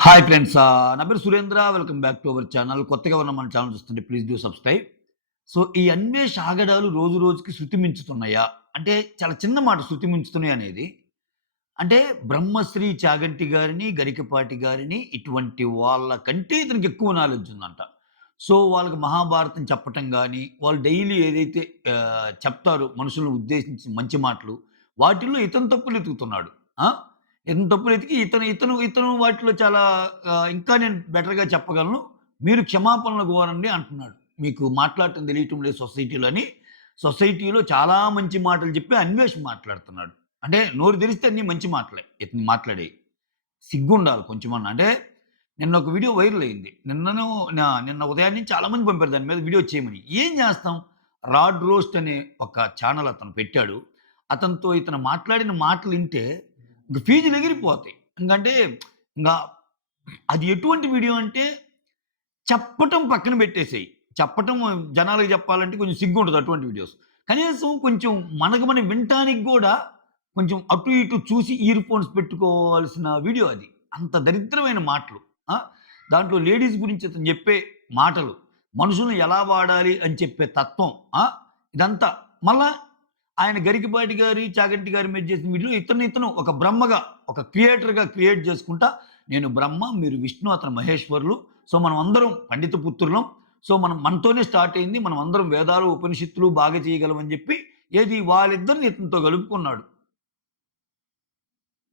Hi friends. నా పేరు Surendra. Welcome back to our channel. కొత్తగా ఉన్న మన ఛానల్ చూస్తుంటే ప్లీజ్ డూ సబ్స్క్రైబ్. సో, ఈ అన్వేష్ ఆగడాలు రోజు రోజుకి శృతి మించుతున్నాయా? అంటే చాలా చిన్న మాట శృతి మించుతున్నాయి అనేది. అంటే బ్రహ్మశ్రీ చాగంటి గారిని, గరికపాటి గారిని ఇటువంటి వాళ్ళ కంటే ఇతనికి ఎక్కువ నాలెడ్జ్ ఉందంట. సో, వాళ్ళకి మహాభారతం చెప్పటం గాని, వాళ్ళు డైలీ ఏదైతే చెప్తారో మనుషులను ఉద్దేశించి మంచి మాటలు, వాటిల్లో ఇతను తప్పులు ఎతుకుతున్నాడు. ఆ! ఇతను తప్పులు ఎతికి ఇతను ఇతను ఇతను వాటిలో చాలా ఇంకా నేను బెటర్‌గా చెప్పగలను. మీరు క్షమాపణలు కోరండి అంటున్నాడు. మీకు మాట్లాడటం తెలియటం లేదు సొసైటీలో అని, సొసైటీలో చాలా మంచి మాటలు చెప్పి అన్వేష్ మాట్లాడుతున్నాడు. అంటే నోరు తెరిస్తే అన్నీ మంచి మాటలే ఇతను మాట్లాడేయి. సిగ్గుండాలి కొంచెమన్నా. అంటే నిన్న ఒక వీడియో వైరల్ అయింది. నిన్న ఉదయాన్నే చాలామంది పంపారు దాని మీద వీడియో చేయమని. ఏం చేస్తాం? రాడ్ రోస్ట్ అనే ఒక ఛానల్ అతను పెట్టాడు. అతనితో ఇతను మాట్లాడిన మాటలు ఇంటే ఇంక ఫీజులు ఎగిరిపోతాయి. ఇంకంటే ఇంగా అది ఎటువంటి వీడియో అంటే చెప్పటం పక్కన పెట్టేసేయి. చెప్పటం జనాలకి చెప్పాలంటే కొంచెం సిగ్గుంటది అటువంటి వీడియోస్. కనీసం కొంచెం మనకు మనం వినటానికి గూడా కొంచెం అటు ఇటు చూసి ఇయర్ ఫోన్స్ పెట్టుకోవాల్సిన వీడియో అది. అంత దరిద్రమైన మాటలు. ఆ! దాంట్లో లేడీస్ గురించి అతను చెప్పే మాటలు, మనుషుల్ని ఎలా వాడాలి అని చెప్పే తత్వం. ఇదంతా మళ్ళా ఆయన గరికపాటి గారి, చాగంటి గారి మీద చేసిన వీడియోలో ఇతను ఒక బ్రహ్మగా, ఒక క్రియేటర్‌గా క్రియేట్ చేసుకుంటా, నేను బ్రహ్మ, మీరు విష్ణు, అతను మహేశ్వరులు. సో, మనం అందరం పండిత పుత్రులం. సో, మనతోనే స్టార్ట్ అయింది. మనం అందరం వేదాలు, ఉపనిషత్తులు బాగా చేయగలమని చెప్పి వాళ్ళిద్దరిని ఇతనితో కలుపుకున్నాడు.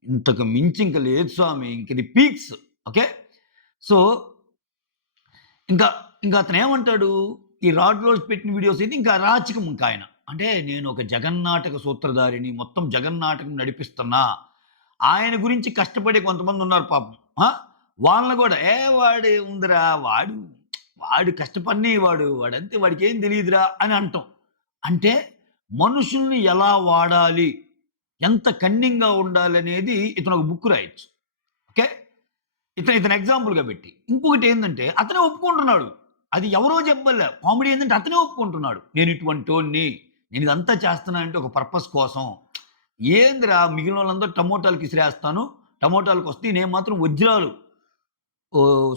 ఇంతకు మించి ఇంక లేదు స్వామి. ఇంక ఇది పీక్స్. ఓకే. సో, ఇంకా ఇంకా అతనేమంటాడు, ఈ రాడ్ రోజ్ పెట్టిన వీడియోస్ అయితే ఇంకా అరాచకం ఇంకాయన. అంటే నేను ఒక జగన్నాటక సూత్రధారిని, మొత్తం జగన్నాటకం నడిపిస్తున్నా. ఆయన గురించి కష్టపడే కొంతమందున్నారు పాపం. ఆ! వాళ్ళని గూడా వాడేముందిరా వాడు కష్టపడని వాడంతే వాడికేం తెలీదురా అని అంటం. అంటే మనుషుల్ని ఎలా వాడాలి, ఎంత కన్నింగ్‌గా ఉండాలనేది ఇతనొక బుక్ రాయొచ్చు. ఓకే. ఇతను ఎగ్జాంపుల్‌గా పెట్టి. ఇంకొకటేందంటే అతనే ఒప్పుకుంటున్నాడు. అది ఎవరో చెప్పబల్లే. కామెడీ ఏందంటే అతనే ఒప్పుకుంటున్నాడు. నేను ఇటువంటోడిని. నేను ఇదంతా చేస్తున్నానంటే ఒక పర్పస్ కోసం. ఏందిరా మిగిలినోళ్ళందరూ టమోటాలకి ఇసిరేస్తాను. టమోటాలకొస్తే నేను మాత్రం వజ్రాలు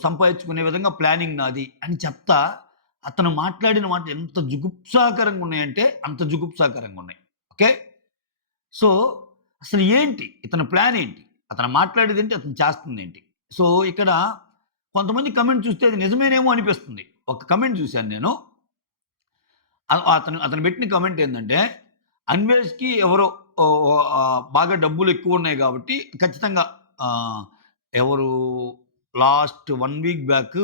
సంపాదించుకునే విధంగా ప్లానింగ్ నాది అని చెప్తా, అతను మాట్లాడిన మాటలు ఎంత జుగుప్సాకరంగా ఉన్నాయంటే అంత జుగుప్సాకరంగా ఉన్నాయి. ఓకే. సో, అసలు ఏంటి? ఇతని ప్లాన్ ఏంటి? అతను మాట్లాడేదేంటి? అతను చేస్తుందేంటి? సో, ఇక్కడ కొంతమంది కమెంట్ చూస్తే అది నిజమేనేమో అనిపిస్తుంది. ఒక కమెంట్ చూశాను నేను. అతను పెట్టిన కమెంట్ ఏందంటే, అన్వేష్‌కి ఎవరో బాగా డబ్బులెక్కువున్నాయి గాబట్టి ఖచ్చితంగా ఆహ్, ఎవరు లాస్ట్ 1 వీక్ బ్యాక్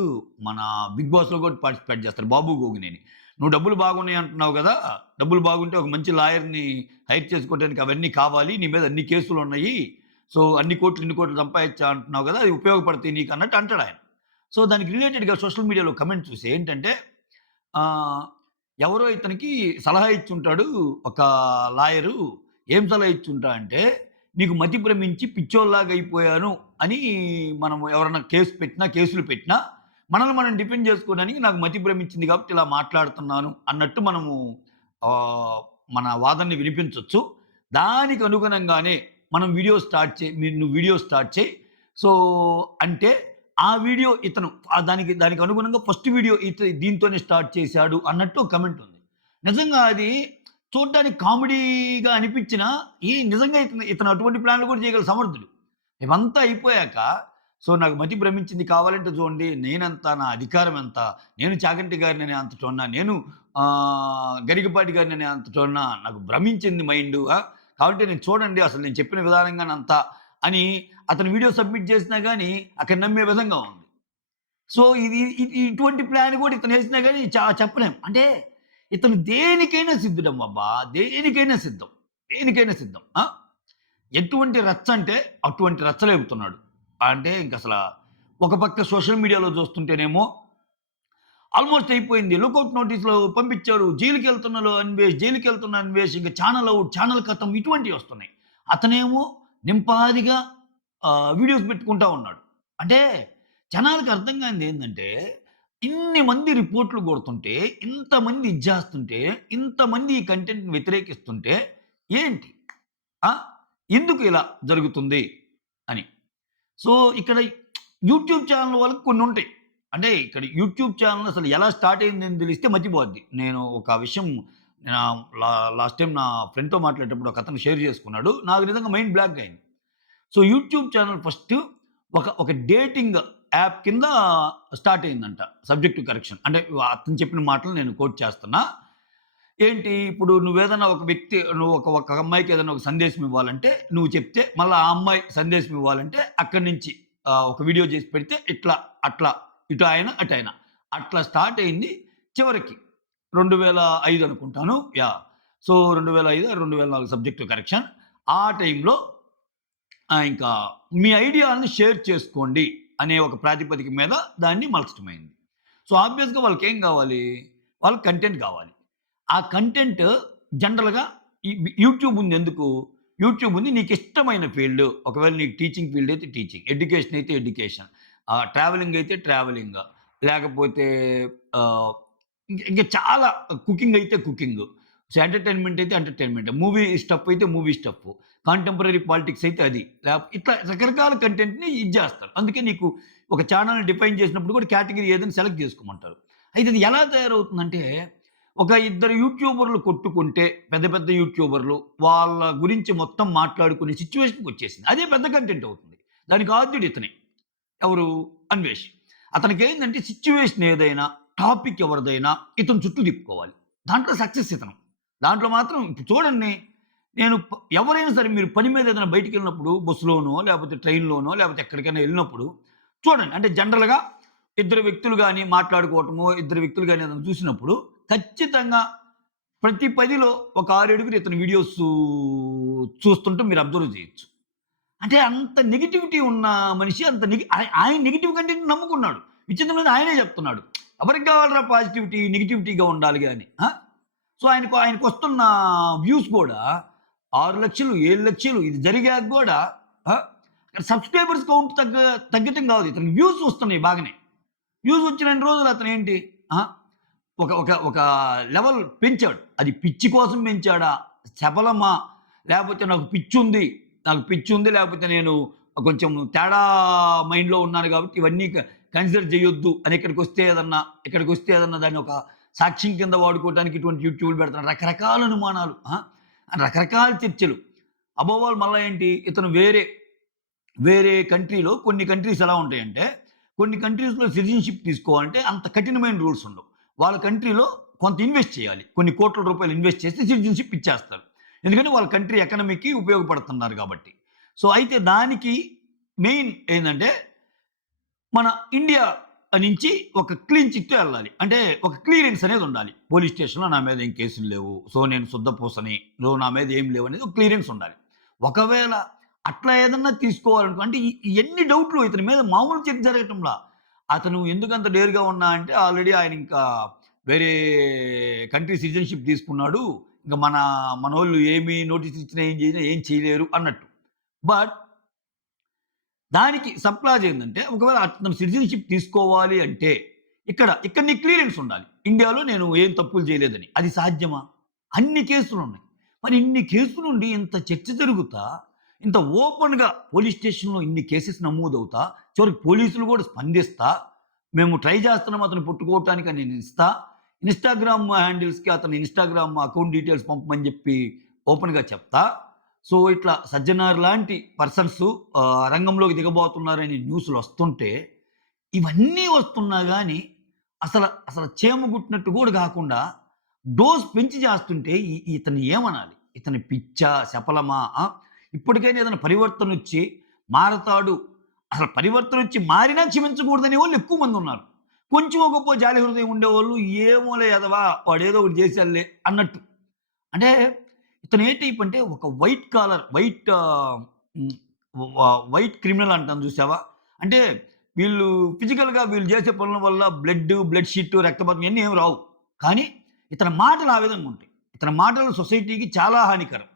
మన 'బిగ్ బాస్‌లో' కూడా పార్టిసిపేట్ చేస్తారు. బాబు గోగినేని. "నువ్వు డబ్బులు బాగున్నాయి అంటున్నావు గదా! డబ్బులు బాగుంటే ఒక మంచి లాయర్‌ని హైర్ చేసుకోవడానికి అవన్నీ కావాలి. నీ మీద అన్ని కేసులున్నాయి. సో, అన్ని కోట్లు, ఇన్ని కోట్లు సంపాదించా అంటున్నావు గదా! అవి ఉపయోగపడతాయి నీకు" అన్నట్టు అంటాడాయన. సో, దానికి రిలేటెడ్‌గా సోషల్ మీడియాలో కమెంట్ చూసి ఏంటంటే ఆహ్, ఎవరో ఇతనికి సలహా ఇచ్చుంటాడు ఒక లాయరు. ఏం సలహా ఇచ్చుంటా అంటే, "నీకు మతి భ్రమించి పిచ్చోల్లాగా అయిపోయాను" అని మనం ఎవరైనా కేసులు పెట్టినా, మనల్ని మనం డిఫెండ్ చేసుకోవడానికి నాకు మతి భ్రమించింది కాబట్టి ఇలా మాట్లాడుతున్నాను అన్నట్టు మనము ఆహ్, మన వాదనని వినిపించొచ్చు. దానికి అనుగుణంగానే మనం నువ్వు వీడియో స్టార్ట్ చెయి. సో, అంటే ఆ వీడియో ఇతను దానికి అనుగుణంగా ఫస్ట్ వీడియో దీంతోనే స్టార్ట్ చేశాడు అన్నట్టు ఒక కమెంట్ ఉంది. నిజంగా అది చూడ్డానికి కామెడీగా అనిపించినా, నిజంగా ఇతను అటువంటి ప్లాన్‌లు కూడా చేయగల సమర్థుడు. ఇవంతా అయిపోయాక, సో, నాకు మతి భ్రమించింది కావాలంటే చూడండి నేనెంత, నా అధికారం ఎంత, నేను చాగంటి గారిననే అంతటోన్నా, నేను గరికపాటి గారిననే అంతటోన్నా, నాకు భ్రమించింది మైండు. కాబట్టి నేను చూడండి అసలు నేను చెప్పిన విధానంగానంతా అని అతను వీడియో సబ్మిట్ చేసినా గాని అక్కడ నమ్మే విధంగా ఉంది. సో, ఇటువంటి ప్లాన్ కూడా ఇతనేసినా గాని చెప్పలేం. అంటే ఇతను దేనికైనా సిద్ధుడమ్మబ్బా! దేనికైనా సిద్ధం. దేనికైనా సిద్ధం. ఎటువంటి రచ్చ అంటే అటువంటి రచ్చలేపుతున్నాడు. అంటే ఇంకసల ఒక పక్క సోషల్ మీడియాలో చూస్తుంటేనేమో ఆల్మోస్ట్ అయిపోయింది. లుకౌట్ నోటీసులు పంపించారు. జైలుకెళ్తున్న అన్వేష్ ఇంక ఛానల్ ఔట్, ఛానల్ ఖతం ఇటువంటివి వస్తున్నాయి. అతనేమో నింపాదిగా వీడియోస్ పెట్టుకుంటా ఉన్నాడు. అంటే జనాలకి అర్థం కానిదేందంటే, ఇన్ని మంది రిపోర్ట్‌లు కొడుతుంటే, ఇంతమంది ఇది జేస్తుంటే, ఇంతమంది ఈ కంటెంట్‌ని వ్యతిరేకిస్తుంటే ఏంటి? ఆ! ఎందుకు ఇలా జరుగుతుంది అని. సో, ఇక్కడ యూట్యూబ్ ఛానల్ వాళ్ళకి కొన్నుంటాయి. అంటే ఇక్కడ యూట్యూబ్ ఛానల్ అసలు ఎలా స్టార్ట్ అయిందని తెలిస్తే మతిపోద్ది. నేను ఒక విషయం నా లా లాస్ట్ టైమ్ నా ఫ్రెండ్‌తో మాట్లాడేటప్పుడు ఒకతను షేర్ చేసుకున్నాడు. నాకు నిజంగా మైండ్ బ్లాంక్ అయింది. సో, యూట్యూబ్ ఛానల్ ఫస్ట్ ఒక డేటింగ్ యాప్ కింద స్టార్ట్ అయిందంట. Subject to correction. అంటే అతను చెప్పిన మాటలు నేను కోట్ చేస్తున్నా. ఏంటి ఇప్పుడు నువ్వేదన్నా ఒక వ్యక్తి నువ్వు ఒక అమ్మాయికి ఏదైనా ఒక సందేశం ఇవ్వాలంటే నువ్వు చెప్తే, మళ్ళా ఆ అమ్మాయి సందేశం ఇవ్వాలంటే అక్కడి నుంచి ఒక వీడియో చేసి పెడితే ఇట్లా, అట్లా, ఇటు ఆయన, అటు ఆయన. అట్లా స్టార్ట్ అయింది. చివరికి 2005 అనుకుంటాను. Yeah! So, 2005, 2004 subject to correction. ఆ టైంలో ఇంకా మీ ఐడియాలని షేర్ చేసుకోండి అనే ఒక ప్రాతిపదిక మీద దాన్ని మలచటమైంది. సో, ఆబ్వియస్‌గా వాళ్ళకేం గావాలి? వాళ్ళకి కంటెంట్ గావాలి. ఆ కంటెంట్ జనరల్‌గా ఈ యూట్యూబ్ ఉందెందుకు? యూట్యూబ్ ఉంది నీకిష్టమైన ఫీల్డ్. ఒకవేళ నీకు టీచింగ్ ఫీల్డ్ అయితే టీచింగ్, ఎడ్యుకేషన్ అయితే ఎడ్యుకేషన్, ట్రావెలింగ్ అయితే ట్రావెలింగ్, లేకపోతే ఆహ్, ఇంక చాలా కుకింగ్ అయితే కుకింగ్. సో, ఎంటర్‌టైన్‌మెంట్ అయితే ఎంటర్‌టైన్‌మెంట్. మూవీ స్టఫ్ అయితే మూవీ స్టఫ్. కాంటెంపరరీ పాలిటిక్స్ అయితే అది. ఇట్లా రకరకాల కంటెంట్‌ని ఇది జేస్తారు. అందుకే నీకు ఒక ఛానెల్‌ని డిఫైన్ చేసినప్పుడు కూడా కేటగరీ ఏదని సెలెక్ట్ జేసుకోమంటారు. అయితే ఇది ఎలా తయారవుతుందంటే, ఒక ఇద్దరు యూట్యూబర్లు కొట్టుకుంటే పెద్ద పెద్ద యూట్యూబర్లు వాళ్ళ గురించి మొత్తం మాట్లాడుకునే సిట్యుయేషన్‌కొచ్చేసింది. అదే పెద్ద కంటెంట్ అవుతుంది. దానికి ఆద్యుడు ఇతనే. ఎవరు? అన్వేష్. అతనికేందంటే సిట్యుయేషన్ ఏదైనా, టాపిక్ ఎవరిదైనా ఇతను చుట్టూ తిప్పుకోవాలి. దాంట్లో సక్సెస్ ఇతను. దాంట్లో మాత్రం ఇప్పుడు చూడండి, నేను ఎవరైనా సరే మీరు పని మీద ఏదైనా బయటికెళ్ళినప్పుడు బస్సులోనో, లేపోతే ట్రైన్‌లోనో, లేపోతే ఎక్కడికైనా ఎళ్ళినప్పుడు చూడండి. అంటే జనరల్‌గా ఇద్దరు వ్యక్తులు గాని మాట్లాడుకోవటమో, ఇద్దరు వ్యక్తులు గాని ఏదైనా చూసినప్పుడు ఖచ్చితంగా ప్రతి 10లో ఒక 6, 7 ఇతని వీడియోస్ చూస్తుంటే మీరు అబ్జర్వ్ చేయొచ్చు. అంటే అంత నెగటివిటీ ఉన్న మనిషి అంత ఆయన నెగెటివ్ కంటెంట్ నమ్ముకున్నాడు. విచిత్రమైనది ఆయనే చెప్తున్నాడు. ఎవరికి కావాలిరా పాజిటివిటీ, నెగటివిటీగా ఉండాలి గాని. సో, ఆయనకొస్తున్న వ్యూస్ కూడా 6,00,000, 7,00,000 ఇది జరిగాక గూడా ఆ! సబ్‌స్క్రైబర్స్ కౌంట్ తగ్గటం కాదు. ఇతనికి వ్యూస్ వస్తున్నాయి బాగానే. వ్యూస్ వచ్చినన్ని రోజులు అతనేంటి ఆ! ఒక ఒక ఒక లెవెల్ పెంచాడు. అది పిచ్చి కోసం పెంచాడా? చపలమా? లేపోతే నాకు పిచ్చుంది లేపోతే నేను కొంచెం తేడా మైండ్‌లో ఉన్నాను గాబట్టి ఇవన్నీ కన్సిడర్ చేయొద్దు అని ఇక్కడికొస్తే ఏదన్నా దాన్ని ఒక సాక్ష్యం కింద వాడుకోవటానికి ఇటువంటి యూట్యూబ్‌లు పెడుతున్నాడు. రకరకాల అనుమానాలు. రకరకాల చర్చలు. అబోవ్ ఆల్ మళ్ళా ఏంటి ఇతను వేరే కంట్రీలో కొన్ని కంట్రీస్ ఎలా ఉంటాయంటే, కొన్ని కంట్రీస్‌లో సిటిజన్‌షిప్ తీసుకోవాలంటే అంత కఠినమైన రూల్స్ ఉండవు. వాళ్ళ కంట్రీలో కొంత ఇన్వెస్ట్ చేయాలి. కొన్ని కోట్ల రూపాయలు ఇన్వెస్ట్ చేసి సిటిజన్‌షిప్ ఇచ్చేస్తారు. ఎందుకంటే వాళ్ళ కంట్రీ ఎకానమీకి ఉపయోగపడుతున్నారు కాబట్టి. సో, అయితే దానికి మెయిన్ ఏందంటే మన ఇండియా నుంచి ఒక క్లీన్ చిట్‌తో ఎళ్ళాలి. అంటే ఒక క్లియరెన్స్ అనేది ఉండాలి. పోలీస్ స్టేషన్‌లో నా మీద ఏం కేసులు లేవు. సో, నేను శుద్ధపూసని. నా మీద ఏం లేవనేది ఒక క్లియరెన్స్ ఉండాలి. ఒకవేళ అట్లా ఏదన్నా తీసుకోవాలనుకో అంటే ఎన్ని డౌట్‌లు ఇతని మీద మామూలు చెక్ జరగటంలా. అతను ఎందుకంత డేర్‌గా ఉన్నా అంటే ఆల్రెడీ ఆయన ఇంకా వేరే కంట్రీ సిటిజన్‌షిప్ తీసుకున్నాడు. ఇంక మనోళ్ళు ఏమి నోటీస్ ఇచ్చినా, ఏం చేసినా ఏం చేయలేరు అన్నట్టు. బట్ దానికి సబ్ క్లాజ్ ఏందంటే, ఒకవేళ అతను సిటిజన్‌షిప్ తీసుకోవాలి అంటే, ఇక్కడ నీకు క్లియరెన్స్ ఉండాలి. ఇండియాలో నేను ఏం తప్పులు చేయలేదని. అది సాధ్యమా? అన్ని కేసులున్నాయి. మరి ఇన్ని కేసులుండి ఇంత చర్చ జరుగుతా, ఇంత ఓపెన్‌గా పోలీస్ స్టేషన్‌లో ఇన్ని కేసెస్ నమోదవుతా, చివరికి పోలీసులు కూడా స్పందిస్తా, మేము ట్రై చేస్తున్నాం అతన్ని పట్టుకోవటానికి అని ఇస్తా, ఇన్‌స్టాగ్రామ్ హ్యాండిల్స్‌కి అతని ఇన్‌స్టాగ్రామ్ అకౌంట్ డీటెయిల్స్ పంపమని చెప్పి ఓపెన్‌గా చెప్తా. సో, ఇట్లా సజ్జనార్ లాంటి పర్సన్స్ రంగంలోకి దిగబోతున్నారని న్యూస్‌లొస్తుంటే, ఇవన్నీ వస్తున్నా గాని అసల చీమ గుట్టినట్టు గూడా గాకుండా డోస్ పెంచి చేస్తుంటే ఇతన్ని ఏమనాలి? ఇతని పిచ్చా? చపలమా? ఇప్పటికైనా ఏదైనా పరివర్తనొచ్చి మారతాడు. అసలు పరివర్తనొచ్చి మారినా క్షమించకూడదనే వాళ్ళు ఎక్కువ మందున్నారు. కొంచెమో గొప్పో జాలి హృదయం ఉండేవాళ్ళు ఏమోలే ఎదవా వాడేదో ఒకటి చేశాడులే అన్నట్టు. అంటే ఇతను ఏ టైప్ అంటే ఒక వైట్ కాలర్ హ్మ్. వైట్ క్రిమినల్ అంటాం చూసావా? అంటే ఫిజికల్‌గా వీళ్ళు చేసే పనుల వల్ల బ్లడ్ షీట్, రక్తపాతం ఇయన్నీ ఏమి రావు. కానీ ఇతని మాటలు ఆ విధంగా ఉంటాయి. ఇతని మాటలు సొసైటీకి చాలా హానికరం.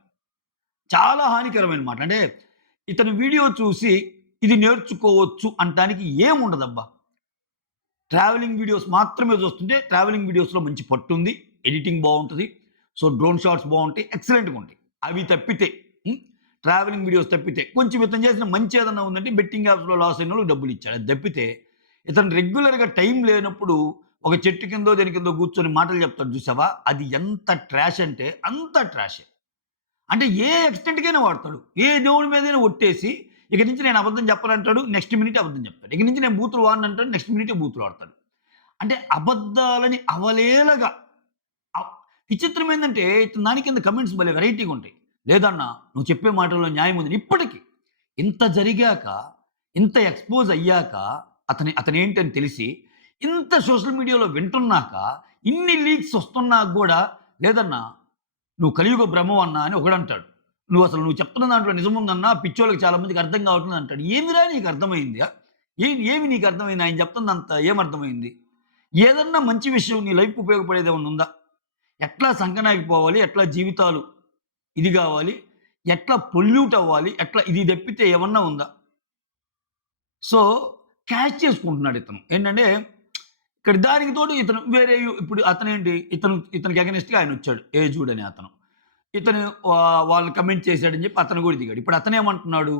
చాలా హానికరమైన మాట. అంటే ఇతని వీడియో చూసి ఇది నేర్చుకోవచ్చు అనటానికి ఏముండదబ్బా! ట్రావెలింగ్ వీడియోస్ మాత్రమే చూస్తుంటే, ట్రావెలింగ్ వీడియోస్‌లో మంచి పట్టుంది. ఎడిటింగ్ బావుంటది. సో, డ్రోన్ షాట్స్ బావుంటాయి. ఎక్సలెంట్‌గా ఉంటాయి. అవి తప్పితే హ్మ్. ట్రావెలింగ్ వీడియోస్ తప్పితే. కొంచెం ఇతను చేసిన మంచి ఏదన్నా ఉందంటే బెట్టింగ్ యాప్స్‌లో లాస్ అయినోళ్ళకి డబ్బులిచ్చాడు. అది తప్పితే ఇతను రెగ్యులర్‌గా టైం లేనప్పుడు ఒక చెట్టు కిందో, దేని కిందో కూర్చొని మాటలు చెప్తాడు చూసావా? అది ఎంత ట్రాష్ అంటే అంత ట్రాషే. అంటే ఏ ఎక్స్‌టెంట్‌కైనా వాడతాడు. ఏ దేవుడి మీదైనా ఒట్టేసి ఇక నుంచి నేను అబద్ధం చెప్పనంటాడు. నెక్స్ట్ మినిటే అబద్ధం చెప్తాడు. ఇక నుంచి నేను బూతులు వాడనంటాడు. నెక్స్ట్ మినిటే బూతులు వాడతాడు. అంటే అబద్దాలని అవలేలగా అవ్ విచిత్రం ఏందంటే ఇతని దాని కింద కమెంట్స్ భలే వెరైటీగా ఉంటాయి. లేదన్నా నువ్వు చెప్పే మాటల్లో న్యాయం ఉంది. ఇప్పటికి ఇంత జరిగాక, ఇంత ఎక్స్‌పోజ్ అయ్యాక అతనేంటని తెలిసి, ఇంత సోషల్ మీడియాలో వింటున్నాక, ఇన్ని లీక్స్ వస్తున్నా గూడా లేదన్నా నువ్వు కలియుగ బ్రహ్మం అన్నా అని ఒకడంటాడు. నువ్వు చెప్తున్న దాంట్లో నిజముందన్నా పిచ్చోళ్ళకి చాలా మందికి అర్థం కావట్లేదు అంటాడు. ఏమిరా నీకు అర్థమైంది? ఏమి నీకు అర్థమైంది? ఆయన చెప్తున్నదంతా ఏమర్థమైంది? ఏదన్నా మంచి విషయం నీ లైఫ్‌కి ఉపయోగపడేది ఏమన్నా ఉందా? ఎట్లా సంకనాకి పోవాలి? ఎట్లా జీవితాలు ఇది గావాలి? ఎట్లా పొల్యూట్ అవ్వాలి? ఎట్లా ఇది తప్పితే ఏమన్నా ఉందా? సో, క్యాష్ చేసుకుంటున్నాడు ఇతను. ఏంటంటే, ఇక్కడ దానికి తోడు ఇతను వేరే ఇప్పుడు అతనేంటి ఇతనికి అగైనెస్ట్‌గా ఆయనొచ్చాడు. ఏజుడ్ అనే అతను. ఇతను వాళ్ళని కమెంట్ చేసాడని చెప్పి అతను కూడా దిగాడు. ఇప్పుడు అతనేమంటున్నాడు?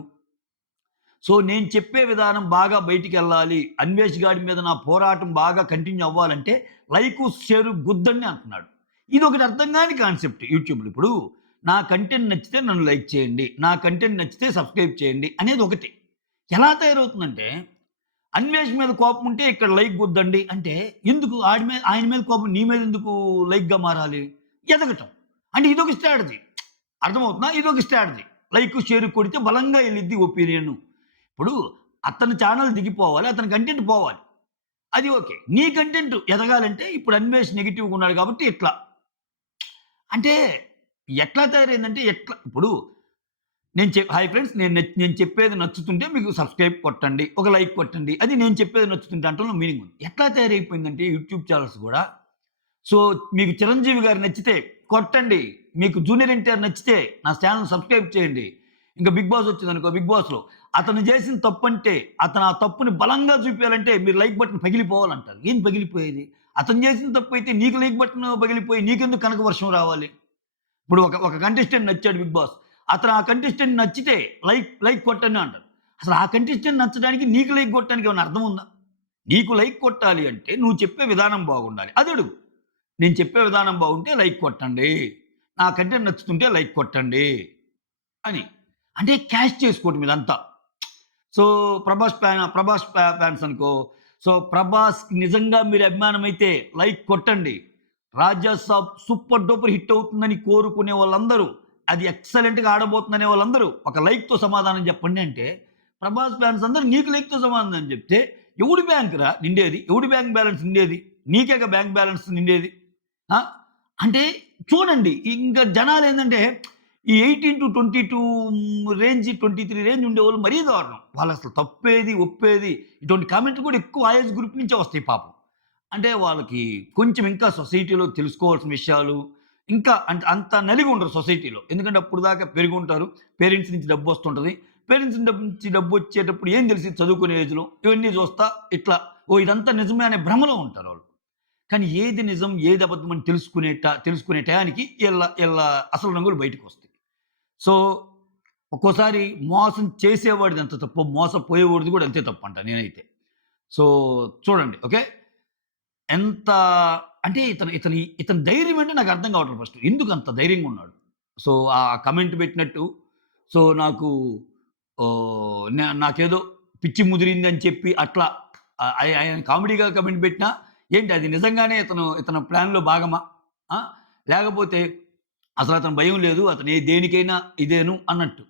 సో, నేను చెప్పే విధానం బాగా బయటికెళ్ళాలి. అన్వేష్ గాడి మీద నా పోరాటం బాగా కంటిన్యూ అవ్వాలంటే లైకు, షేరు గుద్దండి అంటున్నాడు. ఇదొకటి అర్థం గాని కాన్సెప్ట్ యూట్యూబ్‌లో. ఇప్పుడు నా కంటెంట్ నచ్చితే నన్ను లైక్ చేయండి. నా కంటెంట్ నచ్చితే సబ్స్క్రైబ్ చేయండి అనేది ఒకటి. ఎలా తయారవుతుందంటే, అన్వేష్ మీద కోపం ఉంటే ఇక్కడ లైక్ గుద్దండి అంటే ఎందుకు ఆయన మీద కోపం నీ మీద ఎందుకు లైక్‌గా మారాలి? ఎదగటం. అంటే ఇదొక స్ట్రాటజీ. అర్థమవుతుందా? ఇదొక స్ట్రాటజీ. లైక్, షేర్ కొడితే బలంగా ఎళ్ళిద్ది ఒపీనియను. ఇప్పుడు అతని ఛానెల్ దిగిపోవాలి. అతని కంటెంట్ పోవాలి. అది ఓకే. నీ కంటెంట్ ఎదగాలంటే ఇప్పుడు అన్వేష్ నెగెటివ్‌గా ఉన్నాడు కాబట్టి ఇట్లా. అంటే ఎట్లా తయారైందంటే ఇప్పుడు హాయ్ ఫ్రెండ్స్ నేను చెప్పేది నచ్చుతుంటే మీకు సబ్స్క్రైబ్ కొట్టండి. ఒక లైక్ కొట్టండి. అది నేను చెప్పేది నచ్చుతుంటే అంటంలో మీనింగ్ ఉంది. ఎట్లా తయారైపోయిందంటే యూట్యూబ్ ఛానెల్స్ గూడా సో, మీకు చిరంజీవి గారు నచ్చితే కొట్టండి. మీకు జూనియర్ ఎన్టీఆర్ నచ్చితే నా ఛానెల్ సబ్స్క్రైబ్ చేయండి. ఇంకా బిగ్ బాస్ వచ్చిందనుకో బిగ్ బాస్‌లో అతను చేసిన తప్పంటే అతను ఆ తప్పుని బలంగా చూపియాలంటే మీరు లైక్ బటన్ పగిలిపోవాలంటారు. ఏం పగిలిపోయేది? అతను చేసిన తప్పైతే నీకు లైక్ బటన్ పగిలిపోయి నీకెందుకు కనక వర్షం రావాలి? ఇప్పుడు ఒక కంటెస్టెంట్ నచ్చాడు బిగ్ బాస్. అతను ఆ కంటెస్టెంట్ నచ్చితే లైక్ కొట్టండి అంటారు. అసలు ఆ కంటెస్టెంట్ నచ్చడానికి నీకు లైక్ కొట్టడానికి ఏమన్నా అర్థం ఉందా? నీకు లైక్ కొట్టాలి అంటే నువ్వు చెప్పే విధానం బాగుండాలి. అది అడుగు. నేను చెప్పే విధానం బాగుంటే లైక్ కొట్టండి. నా కంటెంట్ నచ్చుతుంటే లైక్ కొట్టండి అని. అంటే క్యాష్ చేసుకోవటం ఇదంతా. సో, ప్రభాస్ ఫ్యాన్స్ అనుకో, సో, ప్రభాస్‌కి నిజంగా మీరు అభిమానమైతే లైక్ కొట్టండి. 'రాజా సాబ్' సూపర్ డూపర్ హిట్ అవుతుందని కోరుకునే వాళ్ళందరూ, అది ఎక్సలెంట్‌గా ఆడబోతుందనే వాళ్ళందరూ ఒక లైక్‌తో సమాధానం చెప్పండి అంటే, ప్రభాస్ ఫ్యాన్స్ అందరూ నీకు లైక్‌తో సమాధానం చెప్తే, ఎవడి బ్యాంక్‌రా నిండేది? ఎవడి బ్యాంక్ బ్యాలెన్స్ నిండేది? నీకేగా బ్యాంక్ బ్యాలెన్స్ నిండేది. ఆ! అంటే చూడండి ఇంక జనాలేందంటే ఈ 18-22 రేంజ్, 23 రేంజ్ ఉండేవాళ్ళు మరీ దారుణం. వాళ్ళసలు తప్పేది, ఒప్పేది ఇటువంటి కామెంట్లు కూడా ఎక్కువ ఆ ఏజ్ గ్రూప్ నుంచే వస్తాయి పాపం. అంటే వాళ్ళకి కొంచెం ఇంకా సొసైటీలో తెలుసుకోవాల్సిన విషయాలు ఇంకా అంత నలిగి ఉండరు సొసైటీలో. ఎందుకంటే అప్పటిదాకా పెరిగుంటారు. పేరెంట్స్ నుంచి డబ్బొస్తుంటది. పేరెంట్స్ నుంచి డబ్బొచ్చేటప్పుడు ఏం తెలిసిద్ది చదువుకునే ఏజ్‌లో. ఇవన్నీ చూస్తా ఇట్లా ఇదంతా నిజమే అనే భ్రమలో ఉంటారాళ్ళు. కానీ ఏది నిజం, ఏది అబద్ధం అని తెలుసుకునే టయానికి ఈళ్ళ అసలు రంగులు బయటకొస్తాయి. సో, ఒక్కోసారి మోసం చేసేవాడిది ఎంత తప్పో, మోసపోయేవాడిది కూడా అంతే తప్పంట నేనైతే. సో, చూడండి. ఓకే. ఎంత అంటే ఇతని ధైర్యం ఏంటో నాకు అర్థం కావట్లేదు ఫస్ట్. ఎందుకంత ధైర్యంగా ఉన్నాడు? సో, ఆ కమెంట్ పెట్టినట్టు సో, నాకు నాకేదో పిచ్చి ముదిరింది అని చెప్పి అట్లా ఆయన కామెడీగా కమెంట్ పెట్టినా ఏంటి అది నిజంగానే ఇతను ప్లాన్‌లో భాగమా? ఆ! లేకపోతే అసలతను భయం లేదు. అతను దేనికైనా ఇదేను అన్నట్టు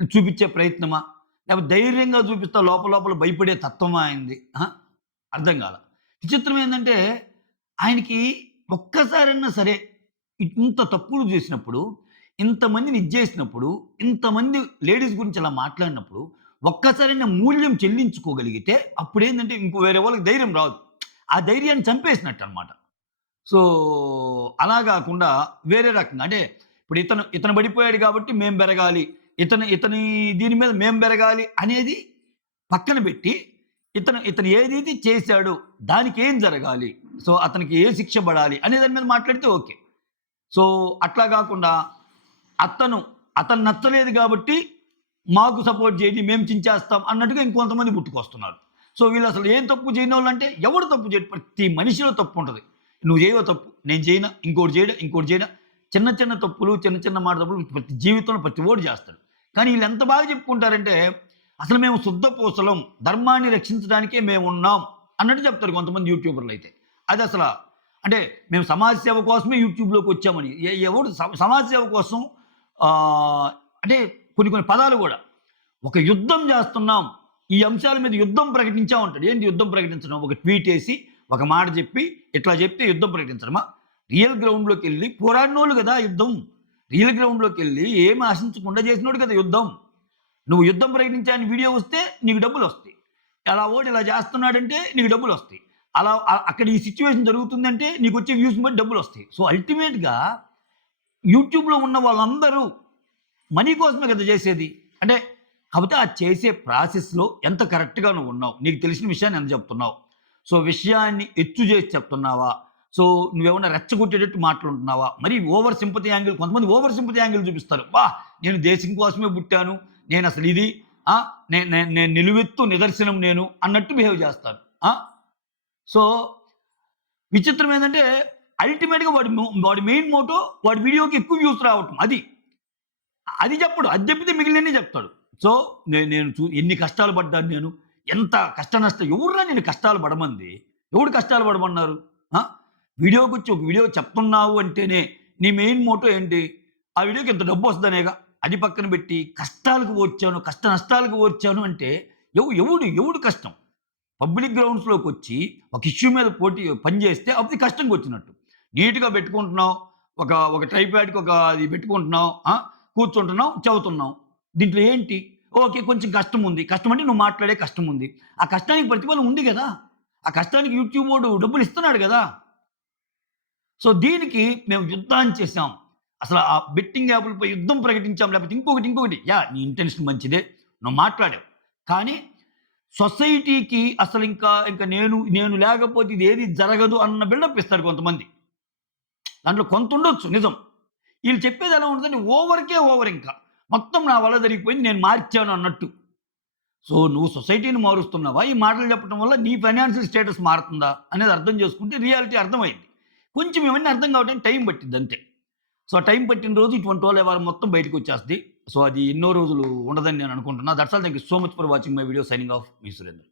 చూపిచ్చే ప్రయత్నమా? లేకపోతే ధైర్యంగా చూపిస్తా లోపల భయపడే తత్వమా ఆయనది? అహా! అర్థం కాల. విచిత్రం ఏందంటే ఆయనకి ఒక్కసారన్నా సరే ఇంత తప్పులు చేసినప్పుడు, ఇంతమందిని జేసినప్పుడు, ఇంతమంది లేడీస్ గురించి అలా మాట్లాడినప్పుడు, ఒక్కసారైనా మూల్యం చెల్లించుకోగలిగితే అప్పుడేందంటే ఇంకో వేరే వాళ్ళకి ధైర్యం రాదు. ఆ ధైర్యాన్ని చంపేసినట్టనమాట. సో, అలా గాకుండా వేరే రకంగా అంటే ఇప్పుడు ఇతను పడిపోయాడు కాబట్టి మేము బెరగాలి. ఇతని దీని మీద మేము బెరగాలి అనేది పక్కన బెట్టి, ఇతను ఏదైతే చేశాడో దానికేం జరగాలి? సో, అతనికి ఏ శిక్ష పడాలి అనే దాని మీద మాట్లాడితే ఓకే. సో, అట్లా గాకుండా అతను అతను నచ్చలేదు కాబట్టి మాకు సపోర్ట్ చేయండి, మేము చించేస్తాం అన్నట్టుగా ఇంకొంతమంది పుట్టుకొస్తున్నారు. సో వీళ్ళు అసలు ఏం తప్పు చేయనోళ్ళంటే ఎవడు తప్పు చేయడు. ప్రతి మనిషిలో తప్పు ఉంటది. నువ్వు చేయవో తప్పు, నేను చేయనా, ఇంకోటి చేయడా, ఇంకోటి చేయడా. చిన్న చిన్న తప్పులు, చిన్న చిన్న మాట తప్పులు ప్రతి జీవితంలో ప్రతి ఓడు చేస్తాడు. కానీ వీళ్ళు ఎంత బాగా చెప్పుకుంటారంటే అసలు మేము శుద్ధ పూసలం, ధర్మాన్ని రక్షించడానికే మేమున్నాం అన్నట్టు చెప్తారు కొంతమంది యూట్యూబర్లు అయితే. అది అసల అంటే మేము సమాజ సేవ కోసమే యూట్యూబ్‌లోకి వచ్చామని. ఎవడు సమాజ సేవ కోసం అంటే కొన్ని కొన్ని పదాలు గూడా. ఒక యుద్ధం చేస్తున్నాం, ఈ అంశాల మీద యుద్ధం ప్రకటించాం అంటాడు. ఏంటి యుద్ధం ప్రకటించడం? ఒక ట్వీట్ ఏసి, ఒక మాట చెప్పి, ఇట్లా చెప్తే యుద్ధం ప్రకటించడమా? రియల్ గ్రౌండ్‌లోకెళ్ళి పోరాడినోళ్ళు గదా యుద్ధం. రియల్ గ్రౌండ్‌లోకెళ్ళి ఏమి ఆశించకుండా చేసినోడు కదా యుద్ధం. నువ్వు యుద్ధం ప్రకటించాని వీడియో వస్తే నీకు డబ్బులొస్తాయి. అలా ఓడు ఇలా చేస్తున్నాడంటే నీకు డబ్బులొస్తాయి. అలా అక్కడ ఈ సిట్యుయేషన్ జరుగుతుందంటే నీకొచ్చే వ్యూస్‌ని బట్టి డబ్బులొస్తాయి. సో అల్టిమేట్‌గా యూట్యూబ్‌లో ఉన్న వాళ్ళందరూ మనీ కోసమే కదా చేసేది. అంటే కాకపోతే ఆ చేసే ప్రాసెస్‌లో ఎంత కరెక్ట్‌గా నువ్వున్నావు. నీకు తెలిసిన విషయాన్ని ఎంత చెప్తున్నావు. సో విషయాన్ని ఎత్తు చేసి చెప్తున్నావా? సో నువ్వేమన్నా రెచ్చగొట్టేటట్టు మాట్లాడుతున్నావా? మరి ఓవర్ సింపతి యాంగిల్ కొంతమంది ఓవర్ సింపతి యాంగిల్ చూపిస్తారు. నేను దేశం కోసమే పుట్టాను. నేనసలు ఇది నేను నిలువెత్తు నిదర్శనం నేను అన్నట్టు బిహేవ్ చేస్తారు. సో విచిత్రం ఏందంటే అల్టిమేట్‌గా వాడి మెయిన్ మోటో వాడి వీడియోకి ఎక్కువ వ్యూస్ రావటం. అది చెప్పడు. అది చెప్పితే మిగిలినన్ని చెప్తాడు. సో నేను ఎన్ని కష్టాలు పడ్డాను నేను. ఎంత కష్ట నష్టం ఎవర్రా నేను కష్టాలు పడమంది? ఎవడు కష్టాలు పడమన్నారు? వీడియోకొచ్చి ఒక వీడియో చెప్తున్నావు అంటేనే నీ మెయిన్ మోటో ఏంటి? ఆ వీడియోకి ఇంత డబ్బొస్తదనేగా. అది పక్కన పెట్టి కష్టాలకు ఓర్చాను, కష్ట నష్టాలకు ఓర్చాను అంటే ఎవడు కష్టం? పబ్లిక్ గ్రౌండ్స్‌లోకొచ్చి ఒక ఇష్యూ మీద పని చేస్తే అది కష్టంగా వచ్చినట్టు. నీట్‌గా పెట్టుకుంటున్నావు. ఒక ట్రైప్యాడ్‌కి అది పెట్టుకుంటున్నావు. కూర్చుంటున్నాం, చదువుతున్నాం. దీంట్లో ఏంటి? ఓకే. కొంచెం కష్టం ఉంది. కష్టం అంటే నువ్వు మాట్లాడే కష్టం ఉంది. ఆ కష్టానికి ప్రతిఫలం ఉంది గదా! ఆ కష్టానికి యూట్యూబ్ వోడు డబ్బులు ఇస్తున్నాడు గదా! సో దీనికి మేము యుద్ధాన్ని చేశాం. అసలు ఆ బెట్టింగ్ యాపులపై యుద్ధం ప్రకటించాం. లేకపోతే ఇంకొకటి. నీ ఇంటెన్షన్ మంచిదే. నువ్వు మాట్లాడావు. కానీ సొసైటీకి అసలు ఇంకా నేను లేకపోతే ఇదేది జరగదు అన్న బిల్డప్ ఇస్తారు కొంతమంది. దాంట్లో కొంతుండొచ్చు నిజం. ఈళ్ళు చెప్పేది ఎలా ఉంటదంటే ఓవర్ ఇంకా. మొత్తం నా వల్ల జరిగిపోయింది. నేను మార్చాను అన్నట్టు. సో నువ్వు సొసైటీని మారుస్తున్నావా? ఈ మాటలు చెప్పడం వల్ల నీ ఫైనాన్షియల్ స్టేటస్ మారుతుందా? అనేది అర్థం చేసుకుంటే రియాలిటీ అర్థమైంది. కొంచెం ఇవన్నీ అర్థం కావడానికి టైం పట్టిద్ది అంతే. సో ఆ టైం పట్టిన రోజు ఇటువంటి వాళ్ళ వ్యవహారం మొత్తం బయటకొచ్చేస్తది. సో అది ఎన్నో రోజులు ఉండదని నేను అనుకుంటున్నా. That's all. Thank you so much for watching my video. Signing off. Me Surender.